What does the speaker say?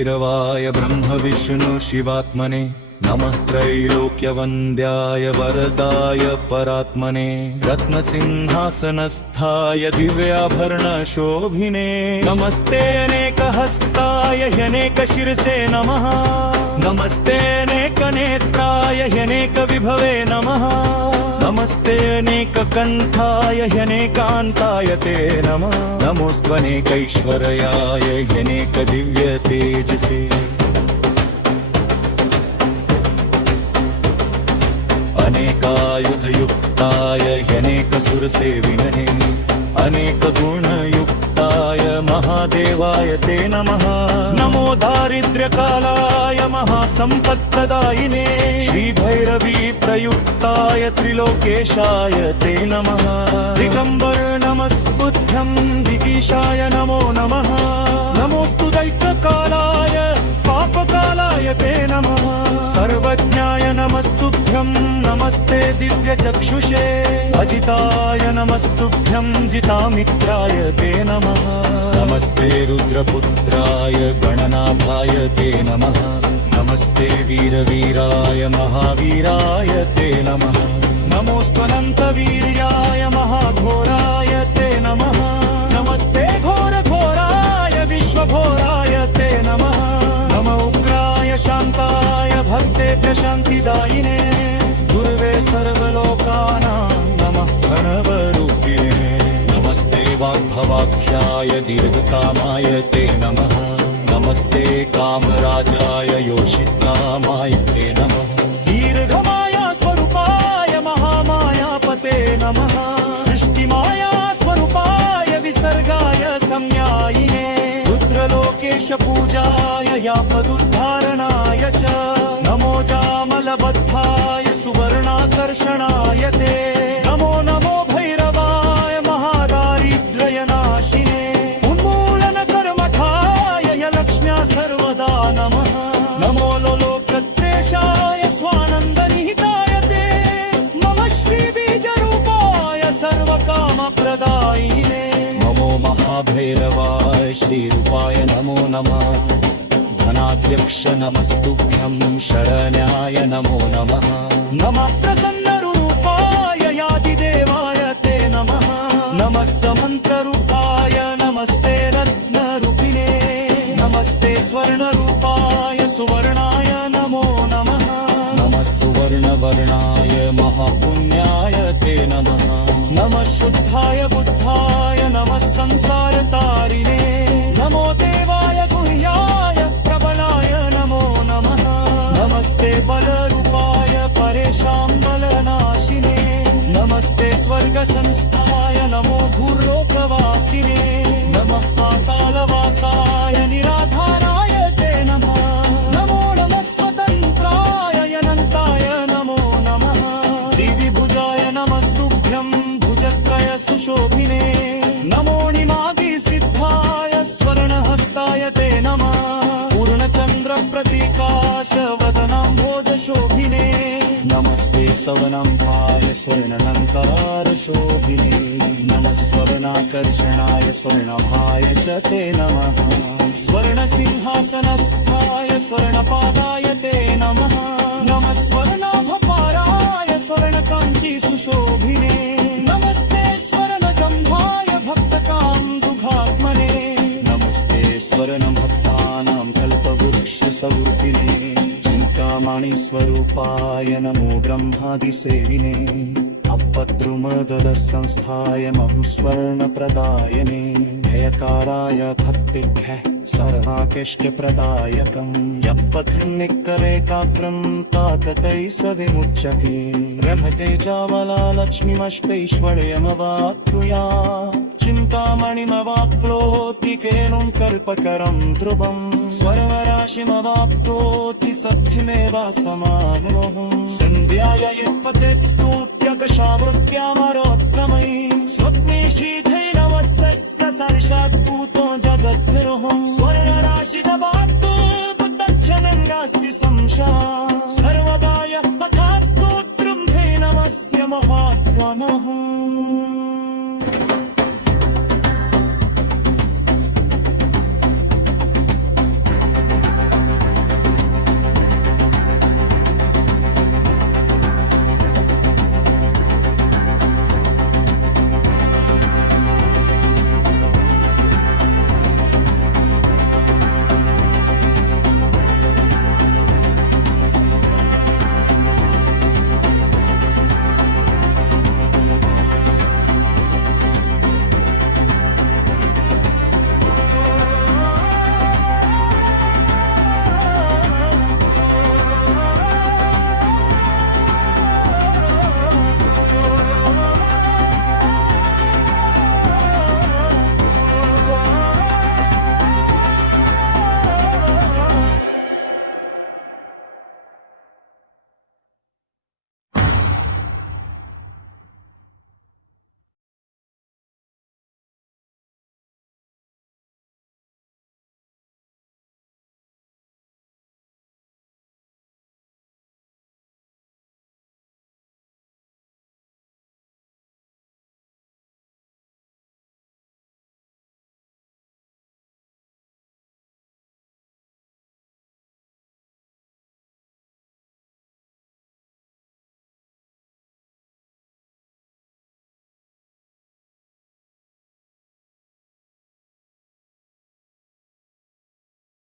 श्रीभैरवाय ब्रह्मविष्णु शिवात्मने नमः त्रैलोक्यवन्द्याय वरदाय परात्मने रत्नसिंहासनस्थाय दिव्याभरणशोभिने नमस्ते अनेकहस्ताय ह्यनेकशिरसे नमः नमस्ते अनेकनेत्राय ह्यनेकविभवे नमः नमस्ते अनेककण्ठाय ह्यनेकान्ताय ते नमः नमोऽस्त्वनेकैश्वर्याय ह्यनेकदिव्यतेजसे अनेकायुधयुक्ताय ह्यनेकसुरसेविने अनेकगुणयुक्ताय महादेवाय ते नमः नमो दारिद्र्यकालाय महासम्पत्प्रदायिने श्रीभैरवी प्रयुक्ताय त्रिलोकेशाय ते नमः दिगम्बर नमस्तुभ्यं दिगीशाय नमो नमः नमोऽस्तु दैत्यकालाय पापकालाय ते नमः सर्वज्ञाय नमस्तुभ्यं नमस्ते दिव्यचक्षुषे अजिताय नमस्तुभ्यं जितामित्राय ते नमः नमस्ते रुद्रपुत्राय गणनाथाय ते नमः नमस्ते वीरवीराय महावीराय ते नमः नमोऽस्त्वनन्तवीर्याय महाघोराय ते नमः नमस्ते घोरघोराय विश्वघोराय ते नमः नमो उग्राय शान्ताय भक्तेभ्य शान्तिदायिने गुरुवे सर्वलोकानां नमः प्रणवरूपिणे नमस्ते वाग्भवाख्याय दीर्घकामाय ते नमः नमस्ते कामराजाय योषितनामाय ते नमः दीर्घमाया स्वरूपाय महामायापते नमः सृष्टिमाया स्वरूपाय विसर्गाय संज्ञायिने रुद्रलोकेश पूजाय यापदुद्धारणाय च नमो जामलबद्धाय सुवर्णाकर्षणाय ते नमो नमो भैरवाय महादारिद्र्यनाशिने उन्मूलनकर्मठाय यलक्ष्म्या सर्वदा नमः नमो लोलोकत्रेशाय स्वानन्दनिहिताय ते नमः श्रीबीजरूपाय सर्वकामप्रदायिने नमो महाभैरवाय श्रीरूपाय नमो नमः धनाध्यक्ष नमस्तुभ्यं शरण्याय नमो नमः नमः प्रसन्नरूपाय यादिदेवाय ते नमः नमस्तमन्त्ररूपाय नमस्ते रत्नरूपिणे नमस्ते स्वर्णरूपाय सुवर्णाय नमो नमः नमः सुवर्णवर्णाय महापुण्याय ते नमः नमः शुद्धाय बुद्धाय नमः संसारतारिणे नमो देवाय गुह्याय प्रबलाय नमो नमः नमस्ते बलरूपाय परेशां बलनाशिने नमस्ते स्वर्गसंस्थाय नमो भूर्लोकवासिने नमः पातालवासाय निराधाराय ते नमः नमो नमः स्वतन्त्राय अनन्ताय नमो नमः दिविभुजाय नमस्तुभ्यं भुजत्रय सुशोभिने नमो निमादिसिद्धाय स्वर्णहस्ताय ते नमः पूर्णचन्द्रप्रतीकाश वदनाम्भोजशोभिने नमस्ते सवनाम्भाय स्वर्णलङ्कारशोभिने नमः स्वर्णाकर्षणाय स्वर्णभाय च ते नमः स्वर्णसिंहासनस्थाय स्वर्णपादाय ते नमः नमः स्वर्णाभपाराय स्वर्णकाञ्ची सुशोभिने नमस्ते स्वर्णजम्भाय भक्तकान्दुघात्मने नमस्ते स्वर्णभक्तानां कल्पवृक्षस्वरूपिणे चिन्तामणि स्वरूपाय नमो ब्रह्मादिसेविने अपद्रुमदलसंस्थाय मम स्वर्णप्रदायने भयकाराय भक्तिभ्यः सर्वाकेष्टप्रदायकं यपथिन्निकरेकाग्रं ताततैः स विमुच्यते रमते जावला लक्ष्मीमष्टैश्वर्यमवाप्नुया चिन्तामणिमवाप्नोति केनं कल्पकरं ध्रुवं स्वर्णराशिमवाप्नोति सत्यमेवासमानमोहं सन्ध्याय यत्पतेत् स्तुत्यकशावृत्यामरोत्तमै स्वप्ने शीधैरवस्तस्य साक्षात्भूतो जगद्निरोहं स्वर्णराशिनवाप्तो तच्छनङ्गास्ति संशयः सर्वदा यः पठात् स्तोत्रं धैनवस्य महात्मनः